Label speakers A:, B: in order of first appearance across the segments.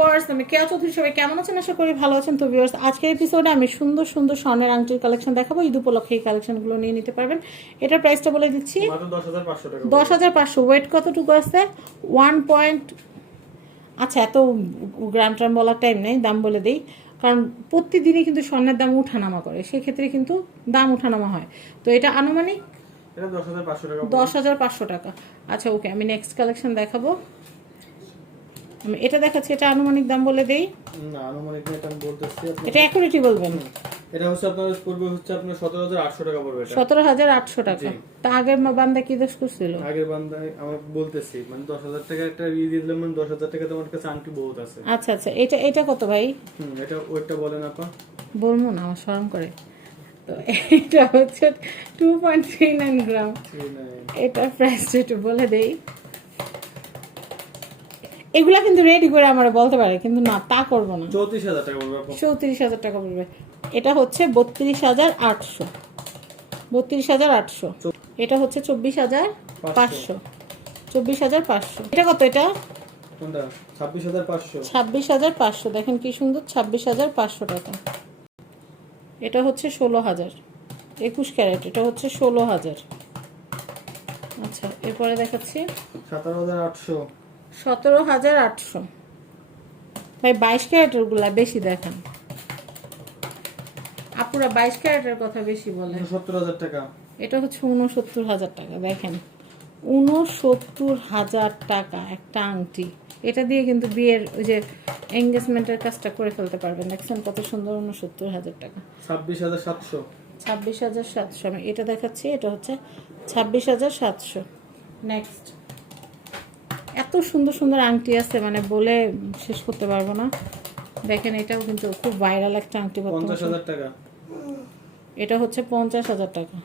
A: Viewers আমি কেয়া চৌধুরী সবাই কেমন আছেন? আশা করি ভালো আছেন। তো ভিউয়ার্স আজকের এপিসোডে আমি সুন্দর সুন্দর স্বর্ণের আংটির কালেকশন দেখাবো। ঈদ উপলক্ষে এই কালেকশনগুলো নিয়ে নিতে পারবেন। এটার প্রাইসটা বলে দিচ্ছি।
B: দশ হাজার পাঁচশো
A: ওয়েট কতটুকু আছে? ওয়ান পয়েন্ট আচ্ছা এত গ্রাম ট্রাম বলার টাইম নেই দাম বলে দিই। কারণ প্রতিদিনই কিন্তু স্বর্ণের দাম উঠানামা করে। সেক্ষেত্রে কিন্তু দাম উঠানামা হয়। তো এটা আনুমানিক?
B: দশ হাজার পাঁচশো টাকা
A: আচ্ছা ওকে আমি নেক্সট কালেকশন দেখাবো। এটা দেখাচ্ছি এটা আনুমানিক দাম বলে দেই।
B: না আনুমানিক না, এটা আমি বলতেছি
A: এটা অ্যাকুরেটই বলবেন।
B: এটা হচ্ছে আপনার পূর্বে হচ্ছে আপনার সতেরো হাজার আটশো টাকা পড়বে এটা।
A: সতেরো হাজার আটশো টাকা। তা আগের বান্দা কি দোষ করছিল?
B: আগের বান্ধায় আমার বলতেছি মানে দশ হাজার টাকা একটা দিয়ে দিলাম মানে দশ হাজার টাকা তোমার কাছে আংটি বহুত আছে।
A: আচ্ছা আচ্ছা এটা এটা কত ভাই?
B: হুম এটা ওইটা বলেন আপা।
A: বলব না আমার শরম করে। তো এটা হচ্ছে two point three nine gram এটার প্রাইসটা একটু বলে দেই। এগুলা কিন্তু রেডি করে আমার বলতে পারে কিন্তু না তা করব না।
B: চৌত্রিশ হাজার টাকা আপা।
A: চৌত্রিশ হাজার টাকা পড়বে এটা হচ্ছে বত্রিশ হাজার আটশো। বত্রিশ হাজার আটশো। এটা হচ্ছে চব্বিশ হাজার পাঁচশো। চব্বিশ হাজার পাঁচশো। এটা কত এটা?
B: ছাব্বিশ হাজার পাঁচশো।
A: দেখেন কি সুন্দর ছাব্বিশ হাজার পাঁচশো টাকা। এটা হচ্ছে ষোলো হাজার। একুশ ক্যারেট এটা হচ্ছে ষোলো হাজার। আচ্ছা এরপরে দেখাচ্ছি।
B: সাতারো হাজার আটশো।
A: সতেরো হাজার আটশো। ভাই বাইশ ক্যারেটেরগুলা বেশি দেখান। আপুরা বাইশ ক্যারেটের কথা বেশি বলে।
B: সত্তর হাজার টাকা।
A: এটা হচ্ছে উনসত্তর হাজার টাকা দেখেন। উনসত্তর হাজার টাকা একটা আংটি। এটা দিয়ে কিন্তু বিয়ের ওই যে এঙ্গেজমেন্টের কাজটা করে ফেলতে পারবেন। দেখছেন কত সুন্দর উনসত্তর হাজার টাকা।
B: ছাব্বিশ হাজার সাতশো।
A: ছাব্বিশ হাজার সাতশো। আমি এটা দেখাচ্ছি এটা হচ্ছে ছাব্বিশ হাজার সাতশো। নেক্সট এত সুন্দর সুন্দর আংটি আছে মানে বলে শেষ করতে পারব না। দেখেন এটাও কিন্তু খুব ভাইরাল একটা আংটি
B: পঞ্চাশ হাজার টাকা।
A: এটা হচ্ছে পঞ্চাশ হাজার টাকা।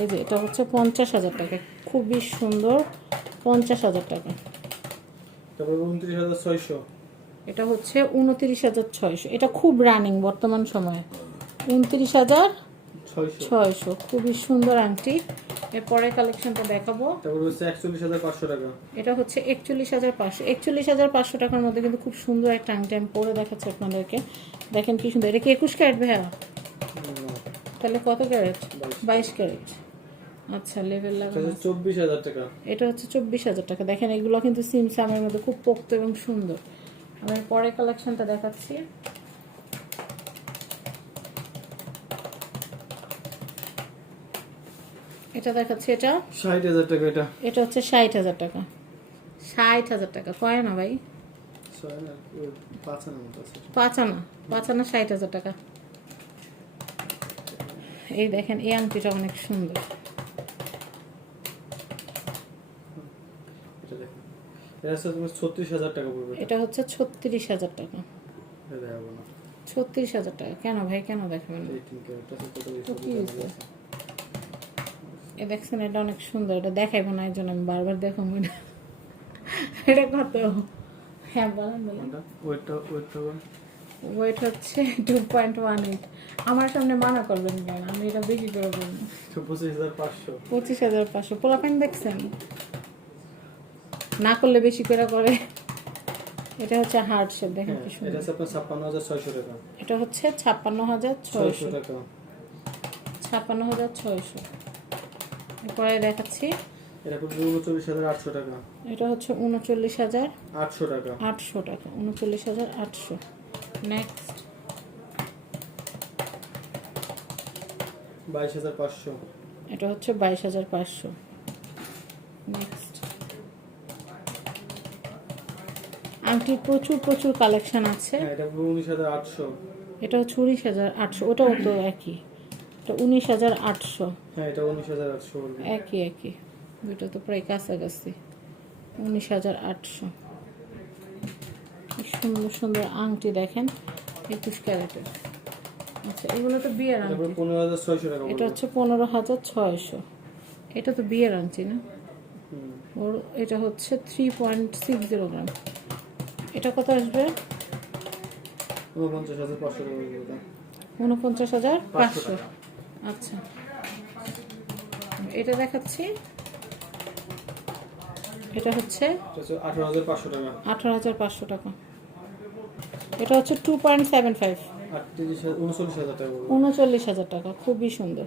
A: এই যে এটা হচ্ছে পঞ্চাশ হাজার টাকা। খুবই সুন্দর পঞ্চাশ হাজার টাকা। এটা হচ্ছে উনত্রিশ হাজার ছয়শো। এটা খুব রানিং বর্তমান সময়ে। উনত্রিশ হাজার
B: ছয়শো।
A: খুবই সুন্দর আংটি। এরপরে কালেকশনটা দেখাবো।
B: তারপর হচ্ছে একচল্লিশ হাজার পাঁচশো টাকা।
A: এটা হচ্ছে একচল্লিশ হাজার পাঁচশো। একচল্লিশ হাজার পাঁচশো টাকার মধ্যে কিন্তু খুব সুন্দর একটা আংটি আমি পরে দেখাচ্ছি আপনাদেরকে। দেখেন কি সুন্দর। এটা কি একুশ ক্যারেট ভাইয়া? তাহলে কত ক্যারেট? বাইশ ক্যারেট। আচ্ছা লেভেল লাগানো
B: চব্বিশ হাজার টাকা।
A: এটা হচ্ছে চব্বিশ হাজার টাকা। দেখেন এগুলো কিন্তু সিম সামের মধ্যে খুব পোক্ত এবং সুন্দর। আমি পরে কালেকশনটা দেখাচ্ছি। এটা দেখাচ্ছি এটা?
B: ষাট হাজার টাকা এটা।
A: এটা হচ্ছে ষাট হাজার টাকা। ষাট হাজার টাকা কয় না ভাই?
B: পাঁচ
A: আনা পাঁচ আনা ষাট হাজার টাকা। এই দেখেন এই আংটিটা অনেক সুন্দর।
B: এটা হচ্ছে ছত্রিশ হাজার টাকা পড়বে।
A: এটা হচ্ছে ছত্রিশ হাজার টাকা। কেন ভাই কেন দেখাবেন? কি? এ দেখছেন এটা অনেক সুন্দর এটা দেখাইবো না এই জন্য আমি বারবার দেখো এটা এটা কত? হ্যাঁ বলেন বলেন। ওয়েট হচ্ছে টু পয়েন্ট ওয়ান এইট আমার সামনে মানা করবেন কেন? আমি এটা বেশি করে বলব
B: পঁচিশ হাজার পাঁচশো।
A: পোলা প্যান্ট দেখছেন? না করলে বেশি করে করে। এটা হচ্ছে হার্ড শেপ দেখেন
B: হ্যাঁ,
A: কি সুন্দর।
B: এটা হচ্ছে 56600 টাকা।
A: এটা হচ্ছে 56600
B: টাকা।
A: 56600 পরে দেখাচ্ছি।
B: এটা পড়বে 39800 টাকা।
A: এটা হচ্ছে
B: 39800 টাকা।
A: 800 টাকা। 39800 নেক্সট
B: 22500
A: এটা হচ্ছে 22500 নেক্সট আংটির প্রচুর প্রচুর কালেকশন আছে।
B: এটা 19800
A: এটা 19800 ওটাও তো একই। এটা উনিশ হাজার আটশো।
B: হ্যাঁ এটা উনিশ হাজার আটশো
A: একই একই। দুটো তো প্রায় কাছাকাছি। উনিশ হাজার আটশো। সুন্দর সুন্দর আংটি দেখেন একুশ ক্যারেটের। আচ্ছা এগুলো তো বিয়ের আংটি। এটা হচ্ছে পনেরো হাজার ছয়শো। এটা তো বিয়ের আংটি না? ওর এটা হচ্ছে three point six zero gram. এটা কত আসবে?
B: উনপঞ্চাশ হাজার পাঁচশো
A: আচ্ছা। এটা দেখাচ্ছি। এটা হচ্ছে
B: আঠারো হাজার পাঁচশো টাকা।
A: এটা হচ্ছে টু পয়েন্ট সেভেন ফাইভ উনচল্লিশ হাজার টাকা। খুবই সুন্দর।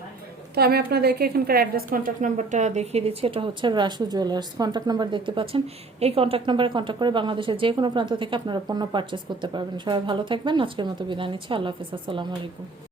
A: তো আমি আপনাদেরকে এখানকার অ্যাড্রেস কন্ট্যাক্ট নাম্বারটা দেখিয়ে দিচ্ছি। এটা হচ্ছে রাসু জুয়েলার্স কন্ট্যাক্ট নাম্বার দেখতে পাচ্ছেন। এই কন্ট্যাক্ট নাম্বারে কন্ট্যাক্ট করে বাংলাদেশের যে কোনো প্রান্ত থেকে আপনারা পণ্য পারচেস করতে পারবেন। সবাই ভালো থাকবেন। আজকের মতো বিদায় নিচ্ছি। আল্লাহ হাফিজ। আসসালামু আলাইকুম।